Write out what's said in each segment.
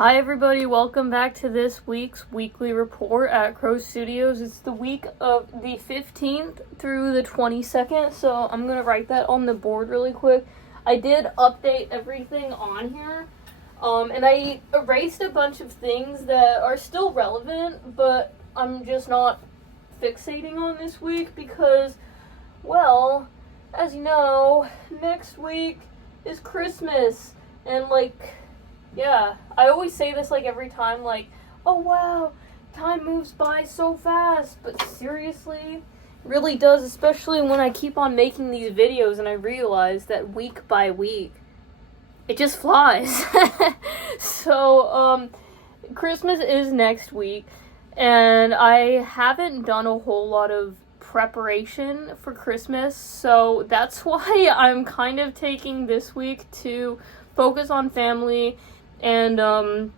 Hi everybody, welcome back to this week's weekly report at Crow Studios. It's the week of the 15th through the 22nd, so I'm going to write that on the board really quick. I did update everything on here, and I erased a bunch of things that are still relevant, but I'm just not fixating on this week because, well, as you know, next week is Christmas, and yeah, I always say this every time, oh wow, time moves by so fast, but seriously, it really does, especially when I keep on making these videos and I realize that week by week, it just flies. So, Christmas is next week, and I haven't done a whole lot of preparation for Christmas, so that's why I'm kind of taking this week to focus on family. And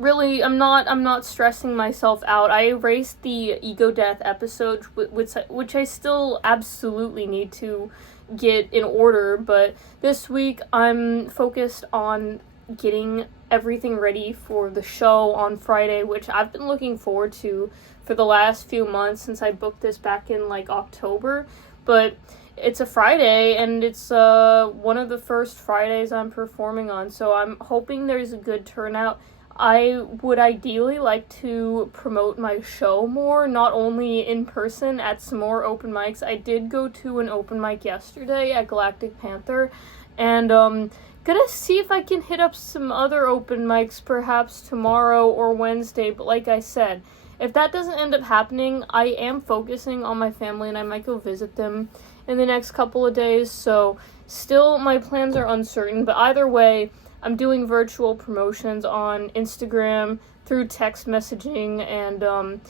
really, I'm not stressing myself out. I erased the ego death episode, which I still absolutely need to get in order, but this week I'm focused on getting everything ready for the show on Friday, which I've been looking forward to for the last few months since I booked this back in October, but it's a Friday, and it's one of the first Fridays I'm performing on, so I'm hoping there's a good turnout. I would ideally like to promote my show more, not only in person at some more open mics. I did go to an open mic yesterday at GALACTIC PANTHER, and gonna see if I can hit up some other open mics perhaps tomorrow or Wednesday, but like I said, if that doesn't end up happening, I am focusing on my family, and I might go visit them in the next couple of days, so still my plans are uncertain, but either way, I'm doing virtual promotions on Instagram through text messaging, and I'm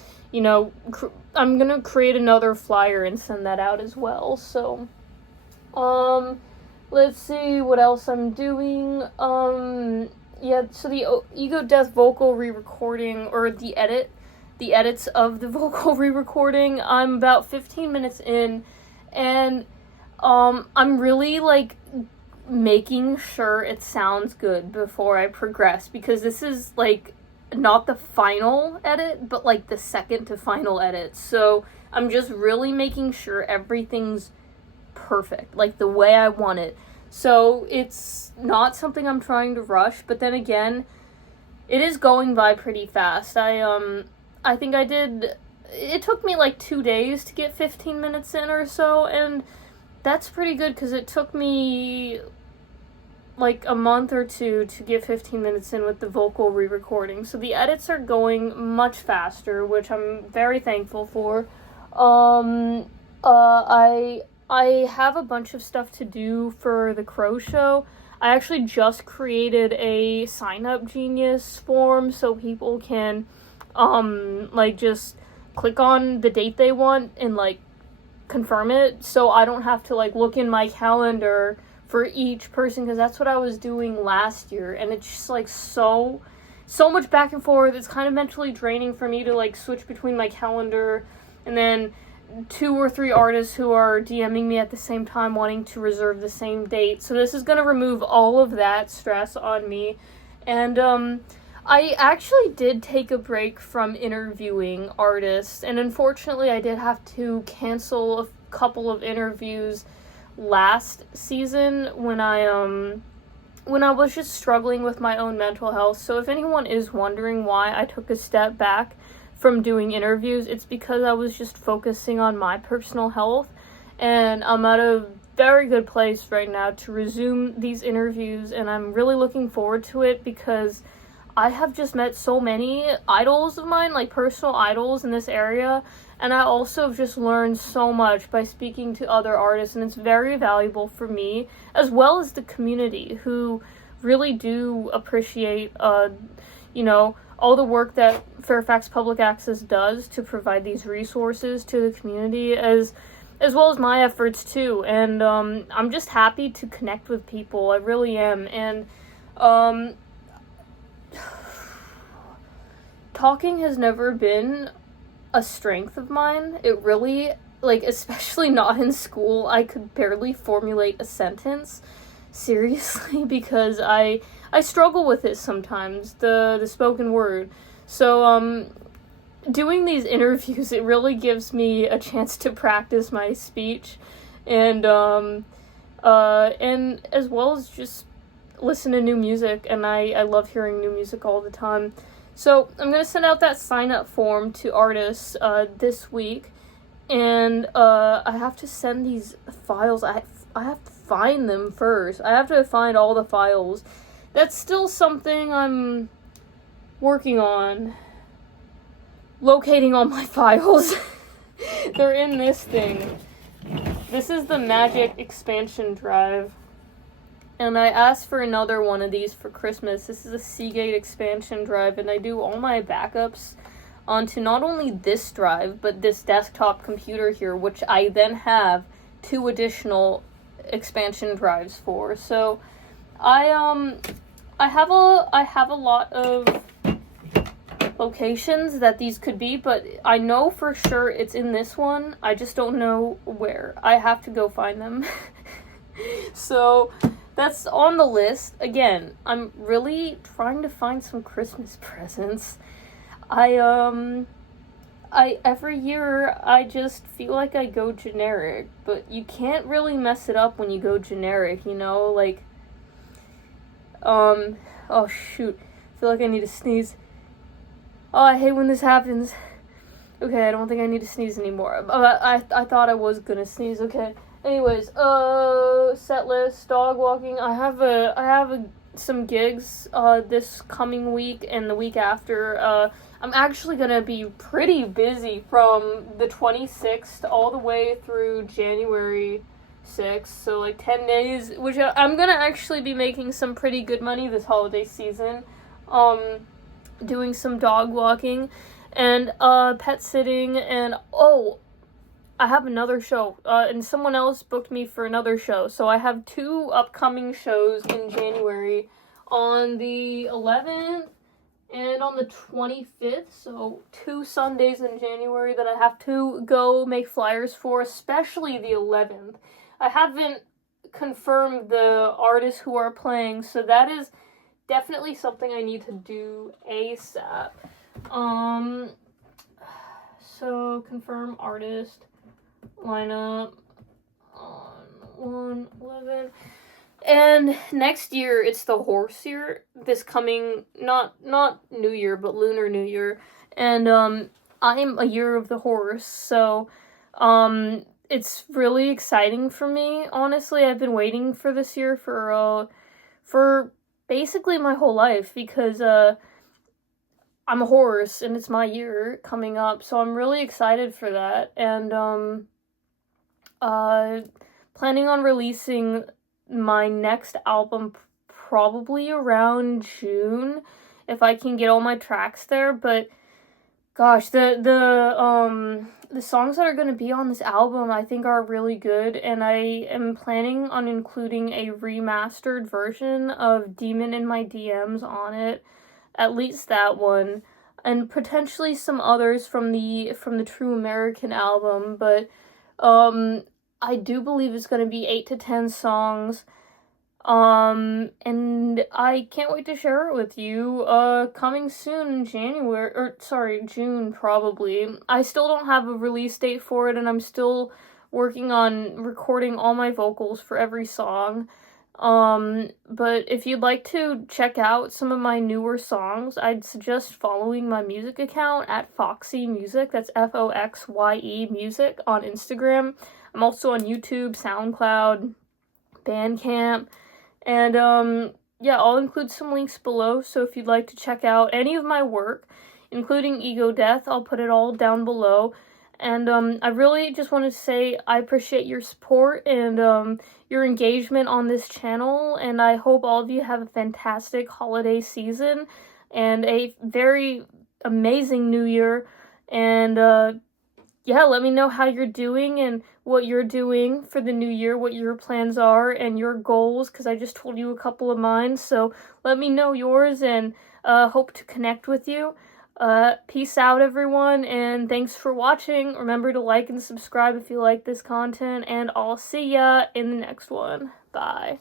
gonna create another flyer and send that out as well. So let's see what else I'm doing. So the ego death vocal re-recording, or the edits of the vocal re-recording, I'm about 15 minutes in, and I'm really making sure it sounds good before I progress, because this is not the final edit, but the second to final edit, so I'm just really making sure everything's perfect, the way I want it. So it's not something I'm trying to rush, but then again, it is going by pretty fast. I think it took me 2 days to get 15 minutes in or so, and that's pretty good because it took me a month or two to get 15 minutes in with the vocal re-recording. So the edits are going much faster, which I'm very thankful for. I have a bunch of stuff to do for the Crow Show. I actually just created a sign-up Genius form so people can just click on the date they want and confirm it, so I don't have to look in my calendar for each person, because that's what I was doing last year, and it's just so much back and forth. It's kind of mentally draining for me to switch between my calendar and then 2 or 3 artists who are DMing me at the same time wanting to reserve the same date. So this is going to remove all of that stress on me, and I actually did take a break from interviewing artists, and unfortunately I did have to cancel a couple of interviews last season when I was just struggling with my own mental health. So if anyone is wondering why I took a step back from doing interviews, it's because I was just focusing on my personal health, and I'm at a very good place right now to resume these interviews, and I'm really looking forward to it because I have just met so many idols of mine, personal idols in this area, and I also have just learned so much by speaking to other artists, and it's very valuable for me, as well as the community, who really do appreciate, all the work that Fairfax Public Access does to provide these resources to the community, as well as my efforts too, and I'm just happy to connect with people. I really am, and talking has never been a strength of mine. It really, especially not in school, I could barely formulate a sentence. seriously because I struggle with it sometimes, the spoken word. So doing these interviews, it really gives me a chance to practice my speech, and as well as just listen to new music, and I love hearing new music all the time. So I'm going to send out that sign-up form to artists this week, and I have to send these files. I have to find them first. I have to find all the files. That's still something I'm working on. Locating all my files. They're in this thing. This is the Magic expansion drive. And I asked for another one of these for Christmas. This is a Seagate expansion drive, and I do all my backups onto not only this drive, but this desktop computer here, which I then have 2 additional expansion drives for. So I have a lot of locations that these could be, but I know for sure it's in this one. I just don't know where. I have to go find them. So that's on the list. Again, I'm really trying to find some Christmas presents. I every year I just feel like I go generic, but you can't really mess it up when you go generic, you know, like oh shoot. I feel like I need to sneeze. Oh, I hate when this happens. Okay, I don't think I need to sneeze anymore. I thought I was gonna sneeze. Okay. Anyways, set list, dog walking. I have some gigs this coming week and the week after. I'm actually gonna be pretty busy from the 26th all the way through January 6th. So like 10 days, which I'm gonna actually be making some pretty good money this holiday season. Doing some dog walking and pet sitting, and I have another show, and someone else booked me for another show, so I have 2 upcoming shows in January on the 11th and on the 25th, so 2 Sundays in January that I have to go make flyers for, especially the 11th. I haven't confirmed the artists who are playing, so that is definitely something I need to do ASAP. So confirm artist lineup on 1/11. And next year it's the horse year. This coming not New Year, but Lunar New Year. And I'm a year of the horse, so it's really exciting for me. Honestly, I've been waiting for this year for basically my whole life, because I'm a horse and it's my year coming up, so I'm really excited for that. And planning on releasing my next album probably around June, if I can get all my tracks there. But gosh, the songs that are going to be on this album I think are really good, and I am planning on including a remastered version of Demon in My DMs on it, at least that one, and potentially some others from the True American album. But I do believe it's going to be 8 to 10 songs. And I can't wait to share it with you, coming soon in June probably. I still don't have a release date for it, and I'm still working on recording all my vocals for every song. But if you'd like to check out some of my newer songs, I'd suggest following my music account at Foxy Music. That's FOXYE Music on Instagram. I'm also on YouTube, SoundCloud, Bandcamp. And, I'll include some links below, so if you'd like to check out any of my work, including Ego Death, I'll put it all down below. And, I really just wanted to say I appreciate your support and, your engagement on this channel, and I hope all of you have a fantastic holiday season and a very amazing New Year. And, let me know how you're doing and what you're doing for the new year, what your plans are and your goals, because I just told you a couple of mine. So let me know yours, and hope to connect with you. Peace out, everyone, and thanks for watching. Remember to like and subscribe if you like this content, and I'll see ya in the next one. Bye.